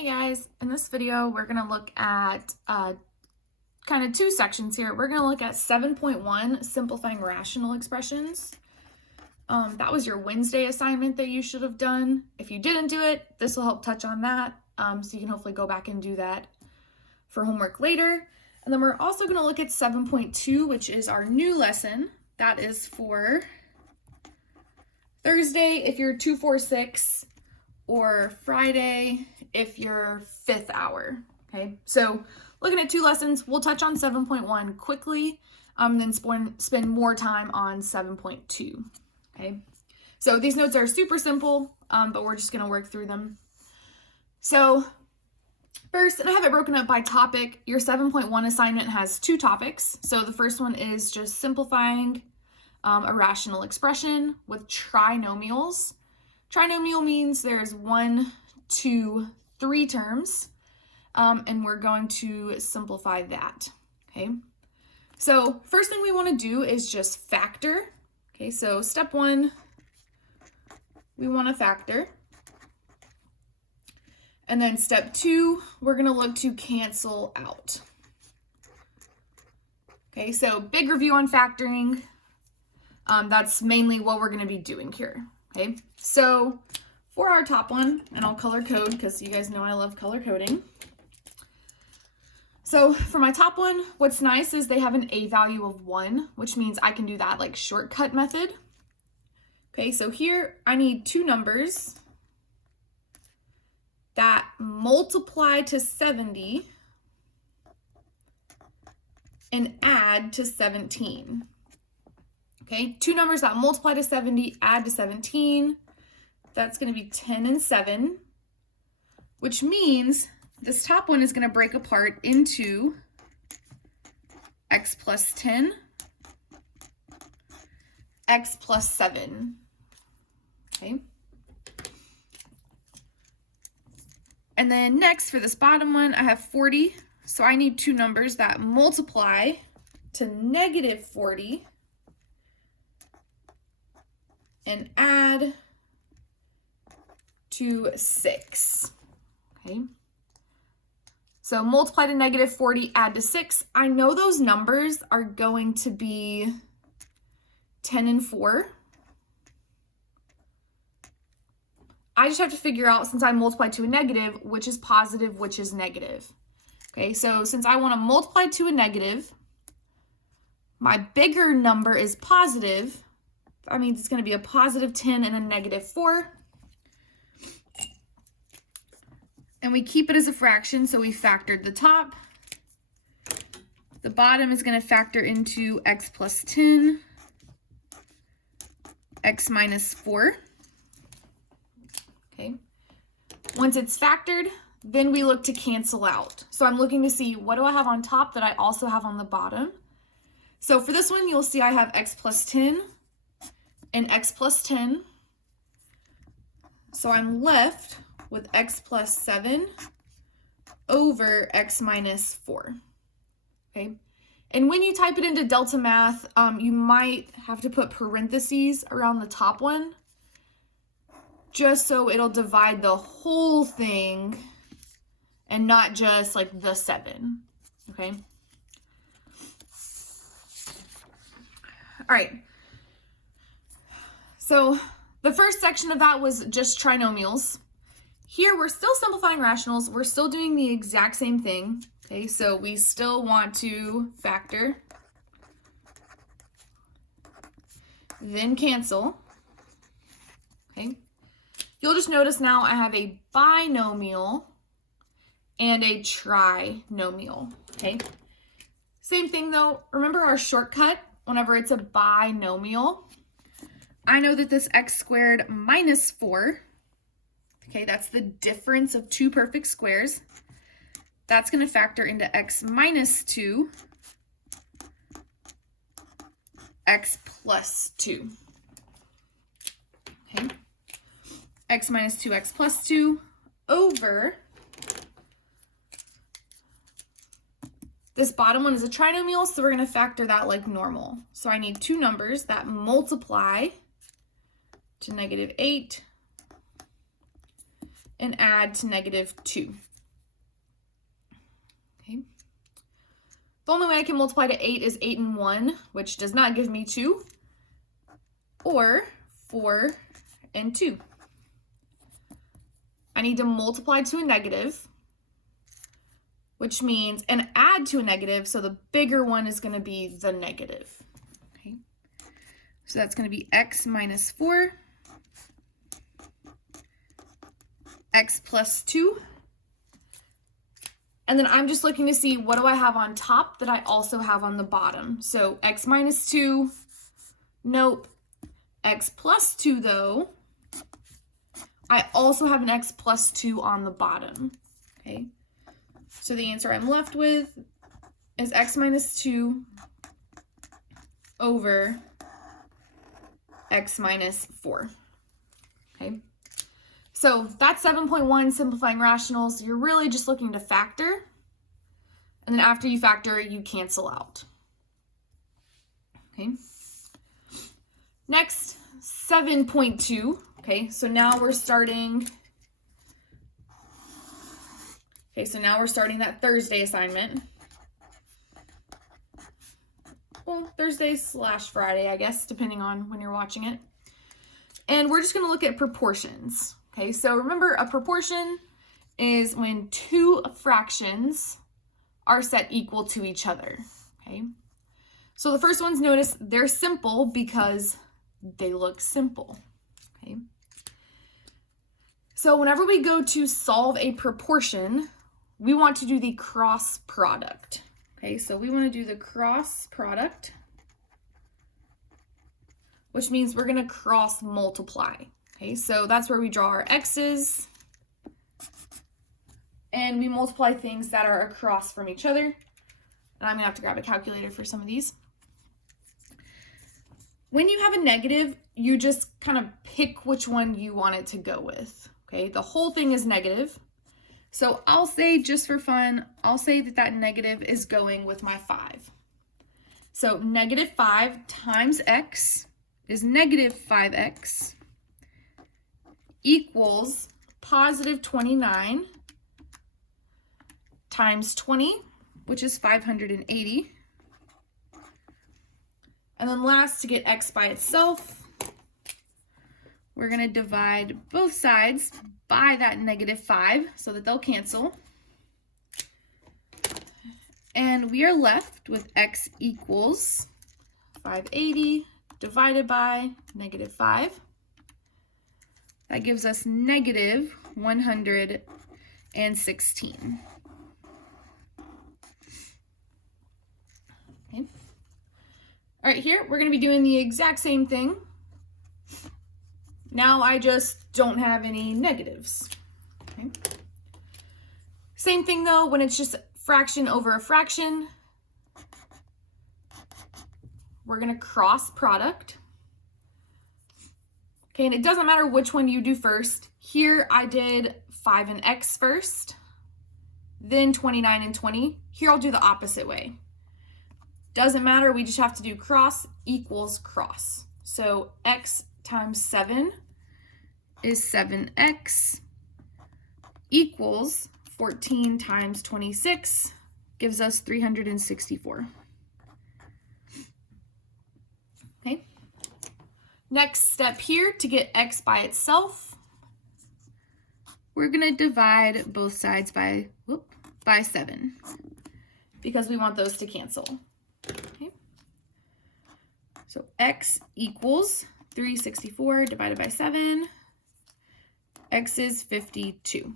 Hey guys, in this video we're going to look at kind of two sections here. We're going to look at 7.1, simplifying rational expressions. That was your Wednesday assignment that you should have done. If you didn't do it, this will help touch on that, so you can hopefully go back and do that for homework later. And then we're also going to look at 7.2, which is our new lesson. That is for Thursday if you're 246, or Friday if you're 5th hour, okay? So looking at two lessons, we'll touch on 7.1 quickly, then spend more time on 7.2, okay? So these notes are super simple, but we're just gonna work through them. So first, and I have it broken up by topic, your 7.1 assignment has two topics. So the first one is just simplifying a rational expression with trinomials. Trinomial means there's 1, 2, 3 terms, and we're going to simplify that, okay? So first thing we want to do is just factor, okay? So step 1, we want to factor. And then step 2, we're going to look to cancel out. Okay, so big review on factoring. That's mainly what we're going to be doing here. Okay, so for our top one, and I'll color code because you guys know I love color coding. So for my top one, what's nice is they have an a value of 1, which means I can do that like shortcut method. Okay, so here I need two numbers that multiply to 70 and add to 17. Okay, two numbers that multiply to 70, add to 17. That's going to be 10 and 7, which means this top one is going to break apart into x plus 10, x plus 7. Okay. And then next for this bottom one, I have 40. So I need two numbers that multiply to negative 40 and add to 6, okay? So multiply to negative 40, add to 6. I know those numbers are going to be 10 and 4. I just have to figure out, since I multiply to a negative, which is positive, which is negative. Okay, so since I want to multiply to a negative, my bigger number is positive. That means it's going to be a positive 10 and a negative 4. And we keep it as a fraction, so we factored the top. The bottom is going to factor into x plus 10, x minus 4. Okay. Once it's factored, then we look to cancel out. So I'm looking to see what do I have on top that I also have on the bottom. So for this one, you'll see I have x plus 10 and x plus 10. So I'm left with x plus 7 over x minus 4. Okay. And when you type it into Delta Math, you might have to put parentheses around the top one, just so it'll divide the whole thing and not just like the 7. Okay. All right. So the first section of that was just trinomials. Here we're still simplifying rationals. We're still doing the exact same thing. Okay, so we still want to factor, then cancel. Okay, you'll just notice now I have a binomial and a trinomial. Okay, same thing though. Remember our shortcut whenever it's a binomial. I know that this x squared minus 4, okay, that's the difference of two perfect squares. That's going to factor into x minus 2, x plus 2. Okay, x minus 2, x plus 2 over this bottom one is a trinomial, so we're going to factor that like normal. So I need two numbers that multiply to negative 8 and add to negative 2. The only way I can multiply to 8 is 8 and 1, which does not give me 2, or 4 and 2. I need to multiply to a negative, which means, and add to a negative, so the bigger one is going to be the negative. Okay, so that's going to be x minus 4, x plus 2, and then I'm just looking to see what do I have on top that I also have on the bottom. So x minus 2, nope. X plus 2 though, I also have an x plus 2 on the bottom, okay? So the answer I'm left with is x minus 2 over x minus 4, okay? So that's 7.1, simplifying rationals. You're really just looking to factor, and then after you factor, you cancel out, okay? Next, 7.2, okay, so now we're starting that Thursday assignment. Well, Thursday / Friday, I guess, depending on when you're watching it. And we're just gonna look at proportions, okay? So remember, a proportion is when two fractions are set equal to each other, okay? So the first ones, notice they're simple because they look simple, okay? So whenever we go to solve a proportion, we want to do the cross product, okay? So we want to do the cross product, which means we're going to cross multiply, okay? So that's where we draw our x's, and we multiply things that are across from each other. And I'm going to have to grab a calculator for some of these. When you have a negative, you just kind of pick which one you want it to go with, okay? The whole thing is negative. So I'll say, just for fun, I'll say that that negative is going with my 5. So negative 5 times x is negative 5x equals positive 29 times 20, which is 580. And then last, to get x by itself, we're going to divide both sides by that negative 5 so that they'll cancel. And we are left with x equals 580 divided by negative 5. That gives us negative 116. Okay. All right, here we're going to be doing the exact same thing. Now I just don't have any negatives. Okay. Same thing though, when it's just fraction over a fraction, we're going to cross product. Okay, and it doesn't matter which one you do first. Here I did 5 and x first, then 29 and 20. Here I'll do the opposite way. Doesn't matter, we just have to do cross equals cross. So x times 7 is 7x equals 14 times 26 gives us 364. Okay. Next step here, to get x by itself, we're going to divide both sides by 7 because we want those to cancel. Okay. So x equals 364 divided by 7. X is 52.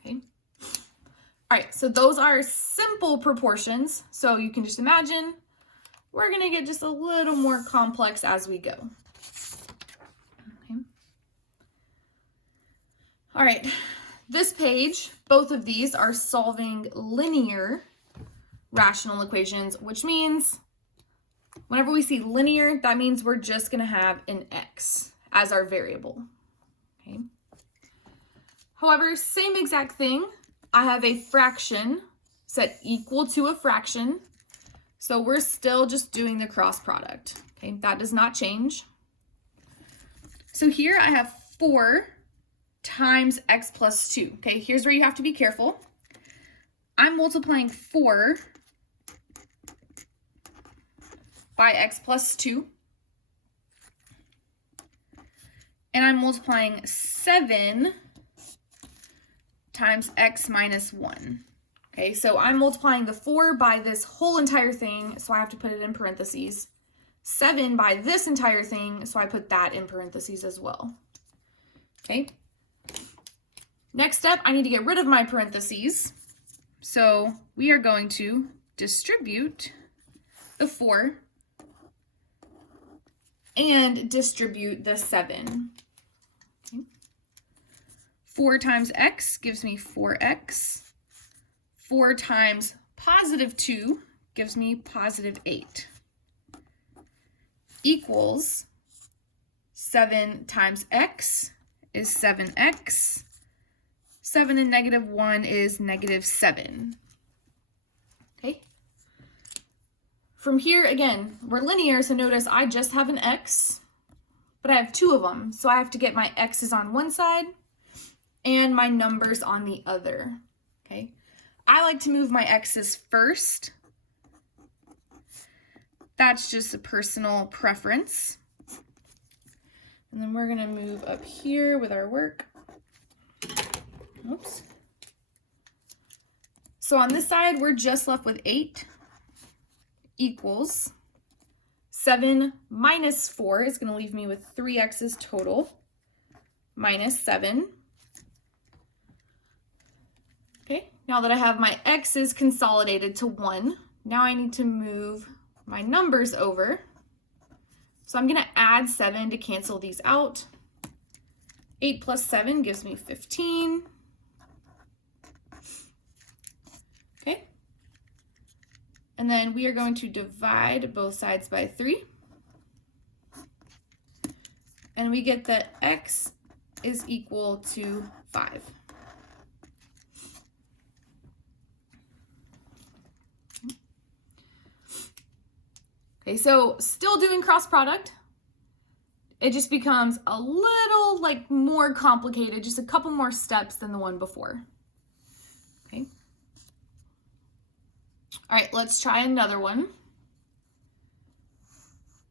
Okay. All right, so those are simple proportions. So you can just imagine we're going to get just a little more complex as we go. Okay. All right, this page, both of these are solving linear rational equations, which means whenever we see linear, that means we're just going to have an x as our variable. Okay. However, same exact thing, I have a fraction set equal to a fraction, so we're still just doing the cross product. Okay, that does not change. So here I have 4 times x plus 2. Okay, here's where you have to be careful. I'm multiplying 4 by x plus 2. And I'm multiplying 7 times x minus 1. Okay, so I'm multiplying the 4 by this whole entire thing, so I have to put it in parentheses. 7 by this entire thing, so I put that in parentheses as well. Okay. Next step, I need to get rid of my parentheses. So we are going to distribute the 4 and distribute the 7. Okay. 4 times x gives me 4x. 4 times positive 2 gives me positive 8. Equals 7 times x is 7x. 7 and negative 1 is negative 7. Okay. From here, again, we're linear, so notice I just have an x, but I have 2 of them. So I have to get my x's on one side and my numbers on the other. Okay. I like to move my x's first. That's just a personal preference. And then we're going to move up here with our work. Oops. So on this side, we're just left with 8 equals 7 minus 4 is going to leave me with 3 x's total minus 7. Okay, now that I have my x's consolidated to 1, now I need to move my numbers over. So I'm going to add 7 to cancel these out. 8 plus 7 gives me 15. Okay. And then we are going to divide both sides by 3. And we get that x is equal to 5. Okay, so still doing cross product. It just becomes a little like more complicated, just a couple more steps than the one before. Okay. All right, let's try another one.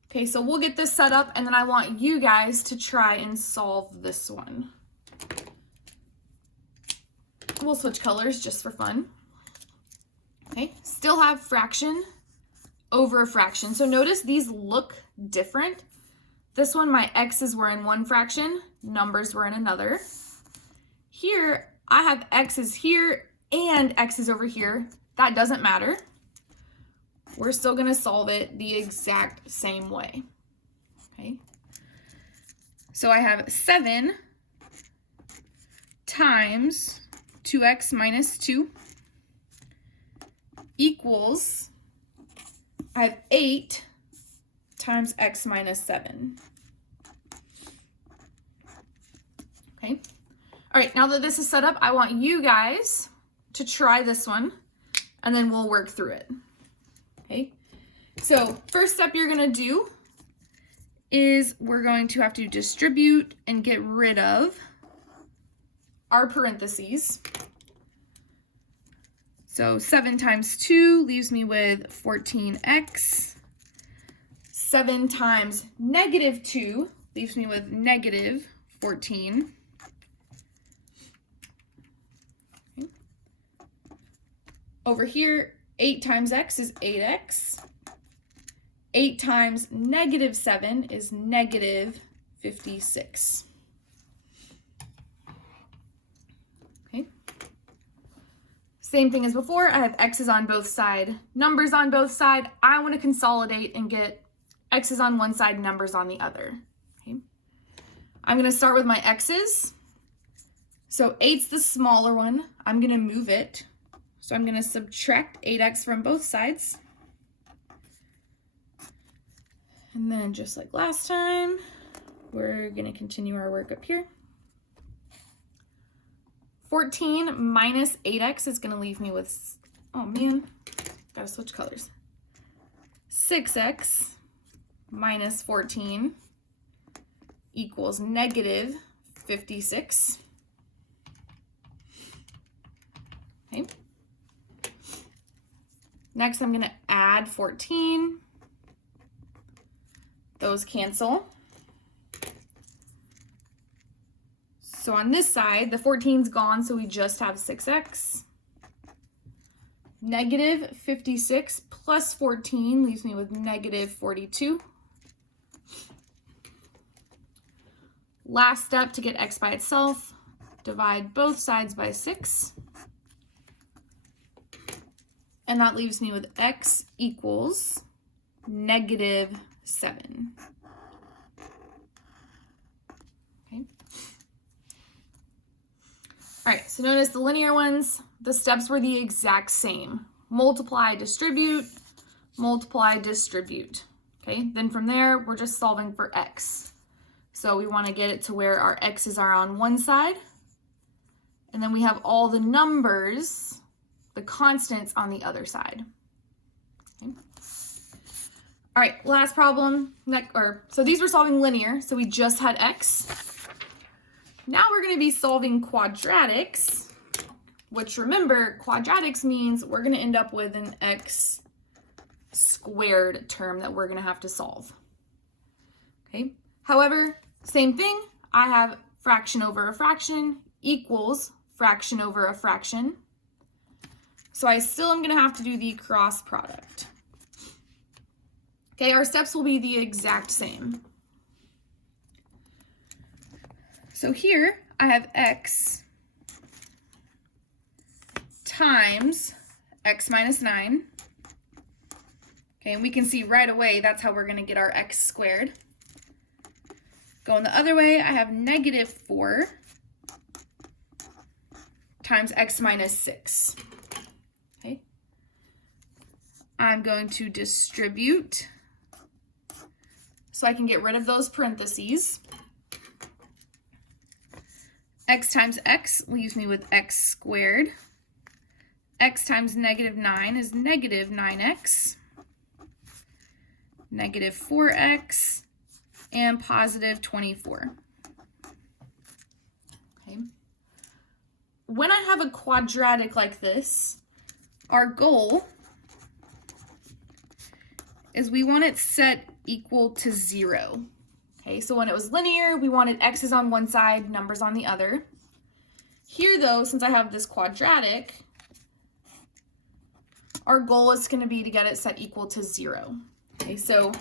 Okay, so we'll get this set up and then I want you guys to try and solve this one. We'll switch colors just for fun. Okay, still have fraction over a fraction. So notice these look different. This one, my x's were in one fraction, numbers were in another. Here, I have x's here and x's over here. That doesn't matter. We're still gonna solve it the exact same way, okay? So I have 7 times 2x minus 2 equals, I have 8 times x minus 7. Okay. All right, now that this is set up, I want you guys to try this one, and then we'll work through it. Okay. So first step you're going to do is we're going to have to distribute and get rid of our parentheses. So 7 times 2 leaves me with 14x. 7 times negative 2 leaves me with negative 14. Okay. Over here, 8 times x is 8x. 8 times negative 7 is negative 56. Okay. Same thing as before, I have x's on both sides, numbers on both sides. I want to consolidate and get x's on one side, numbers on the other. Okay. I'm going to start with my x's. So 8's the smaller one. I'm going to move it. So I'm going to subtract 8x from both sides. And then just like last time, we're going to continue our work up here. 14 minus 8x is going to leave me with, oh man, gotta switch colors. 6x minus 14 equals negative 56. Okay. Next, I'm going to add 14. Those cancel. So on this side, the 14's gone, so we just have 6x. Negative 56 plus 14 leaves me with negative 42. Last step to get x by itself, divide both sides by 6. And that leaves me with x equals negative 7. Okay. All right, so notice the linear ones, the steps were the exact same. Multiply, distribute, multiply, distribute. Okay, then from there, we're just solving for x. So we want to get it to where our x's are on one side, and then we have all the numbers, the constants on the other side. Okay. All right, last problem. So these were solving linear, so we just had x. Now we're going to be solving quadratics, which remember, quadratics means we're going to end up with an x squared term that we're going to have to solve. Okay. However, same thing. I have fraction over a fraction equals fraction over a fraction. So I still am going to have to do the cross product. Okay, our steps will be the exact same. So here I have x times x minus 9. Okay, and we can see right away that's how we're going to get our x squared. Going the other way, I have negative 4 times x minus 6. Okay, I'm going to distribute so I can get rid of those parentheses. X times x leaves me with x squared. X times negative 9 is negative 9x. Negative 4x and positive 24. Okay. When I have a quadratic like this, our goal is we want it set equal to 0. Okay, so when it was linear, we wanted x's on one side, numbers on the other. Here though, since I have this quadratic, our goal is going to be to get it set equal to 0. Okay, so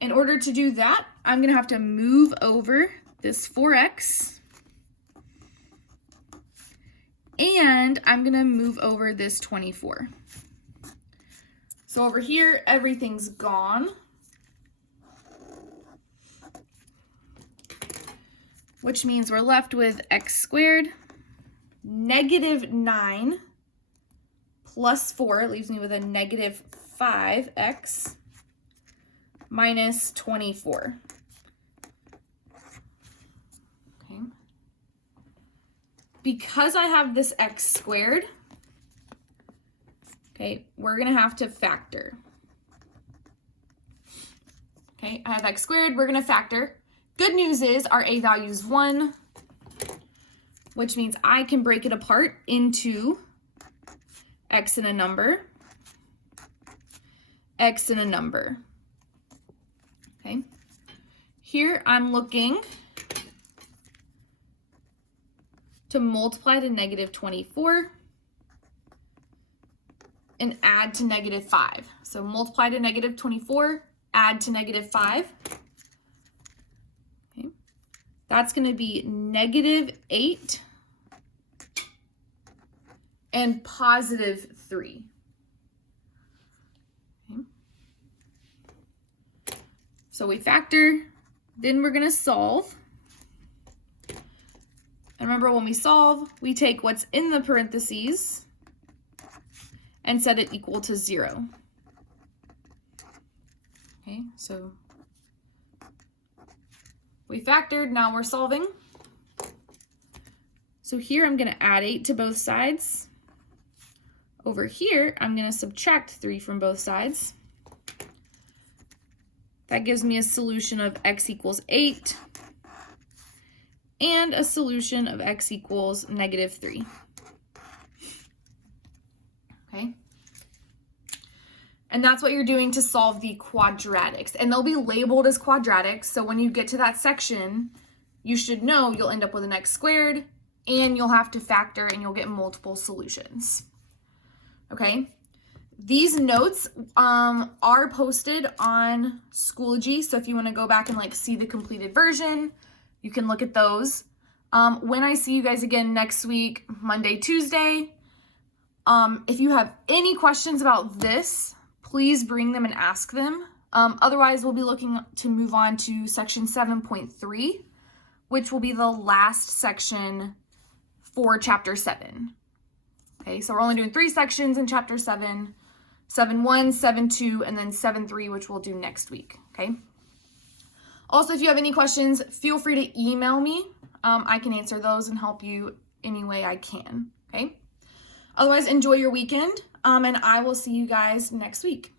in order to do that, I'm going to have to move over this 4x, and I'm going to move over this 24. So over here, everything's gone, which means we're left with x squared. Negative 9 plus 4 leaves me with a negative 5x minus 24. Okay. Because I have this x squared, okay, we're going to have to factor. Okay, I have x squared, we're going to factor. Good news is our a value is 1, which means I can break it apart into x and a number, x and a number. Okay, here I'm looking to multiply to negative 24 and add to negative 5. So multiply to negative 24, add to negative 5. Okay, that's going to be negative 8 and positive 3. Okay. So we factor, then we're going to solve. And remember, when we solve, we take what's in the parentheses and set it equal to 0. Okay, so we factored, now we're solving. So here I'm going to add 8 to both sides. Over here, I'm going to subtract 3 from both sides. That gives me a solution of x equals 8 and a solution of x equals negative 3. And that's what you're doing to solve the quadratics. And they'll be labeled as quadratics. So when you get to that section, you should know you'll end up with an x squared, and you'll have to factor, and you'll get multiple solutions. Okay? These notes are posted on Schoology. So if you want to go back and like see the completed version, you can look at those. When I see you guys again next week, Monday, Tuesday, if you have any questions about this, please bring them and ask them. Otherwise, we'll be looking to move on to section 7.3, which will be the last section for chapter 7. Okay, so we're only doing 3 sections in chapter 7, 7.1, 7.2, and then 7.3, which we'll do next week, okay? Also, if you have any questions, feel free to email me. I can answer those and help you any way I can, okay? Otherwise, enjoy your weekend, and I will see you guys next week.